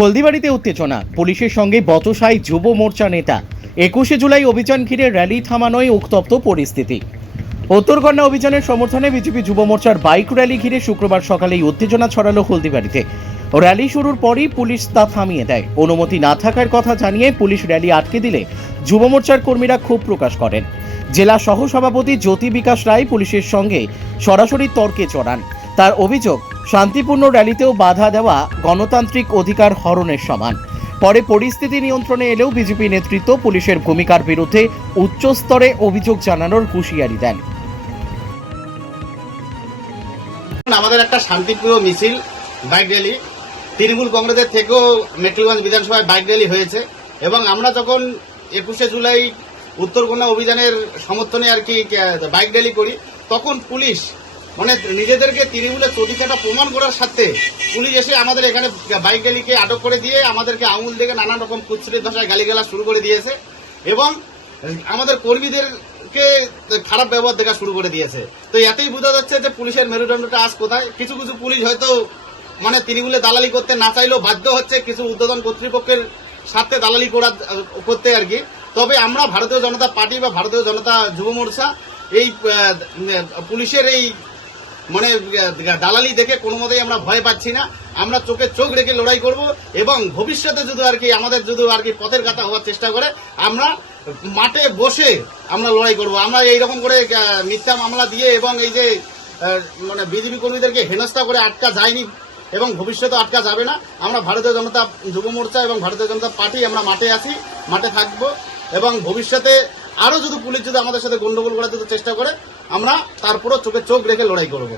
হলদিবাড়িতে উত্তেজনা, পুলিশের সঙ্গে বচসায় যুব মোর্চা নেতা। 21শে জুলাই অভিযান ঘিরে র্যালি থামানোয় উত্তপ্ত পরিস্থিতি। উত্তরকন্যা অভিযানের সমর্থনে বিজেপি যুব মোর্চার বাইক র্যালি ঘিরে শুক্রবার সকালেই উত্তেজনা ছড়ালো হলদিবাড়িতে। র্যালি শুরুর পরই পুলিশ তা থামিয়ে দেয়। অনুমতি না থাকার কথা জানিয়ে পুলিশ র্যালি আটকে দিলে যুব মোর্চার কর্মীরা ক্ষোভ প্রকাশ করেন। জেলা সহ সভাপতি জ্যোতি বিকাশ রায় পুলিশের সঙ্গে সরাসরি তর্কে জড়ান। তার অভিযোগ, শান্তিপূর্ণ র্যালিতেও বাধা দেওয়া গণতান্ত্রিক অধিকার হরণের সমান। পরে পরিস্থিতি নিয়ন্ত্রণে এলেও বিজেপি নেতৃত্ব পুলিশের ভূমিকার বিরুদ্ধে উচ্চস্তরে অভিযোগ জানানোর হুঁশিয়ারি দেন। আমাদের একটা শান্তিপ্রিয় মিছিল বাইক র্যালি তৃণমূল কংগ্রেসের থেকেও মেট্রোগঞ্জ বিধানসভায় বাইক র্যালি হয়েছে এবং আমরা যখন 21শে জুলাই উত্তরকন্যা অভিযানের সমর্থনে আর কি বাইক র্যালি করি, তখন পুলিশ মানে নিজেদেরকে তৃণমূলের চটিচাটা প্রমাণ করার সাথে পুলিশ এসে আমাদের এখানে বাইক র্যালিকে আটক করে দিয়ে আমাদেরকে আঙুল দিয়ে নানান রকম কুৎসিত ভাষায় গালিগালাজ শুরু করে দিয়েছে এবং আমাদের কর্মীদেরকে খারাপ ব্যবহার দেখা শুরু করে দিয়েছে। তো এতেই বোঝা যাচ্ছে যে পুলিশের মেরুদণ্ডটা আজ কোথায়। কিছু কিছু পুলিশ হয়তো মানে তৃণমূলে দালালি করতে না চাইলেও বাধ্য হচ্ছে কিছু ঊর্ধ্বতন কর্তৃপক্ষের সাথে দালালি করতে আর কি। তবে আমরা ভারতীয় জনতা পার্টি বা ভারতীয় জনতা যুব মোর্চা এই পুলিশের এই মানে দালালি দেখে কোনো মতেই আমরা ভয় পাচ্ছি না। আমরা চোখে চোখ রেখে লড়াই করব এবং ভবিষ্যতে যদি আর কি আমাদের যদি আর কি পথের কাটা হওয়ার চেষ্টা করে আমরা মাঠে বসে আমরা লড়াই করব। আমরা এইরকম করে মিথ্যা মামলা দিয়ে এবং এই যে মানে বিজেপি কর্মীদেরকে হেনস্থা করে আটকা যায়নি এবং ভবিষ্যতে আটকা যাবে না। আমরা ভারতীয় জনতা যুব মোর্চা এবং ভারতীয় জনতা পার্টি আমরা মাঠে আছি, মাঠে থাকব এবং ভবিষ্যতে আরও যদি পুলিশ যদি আমাদের সাথে গন্ডগোল করার যদি চেষ্টা করে আমরা তারপরও চোখে চোখ রেখে লড়াই করব।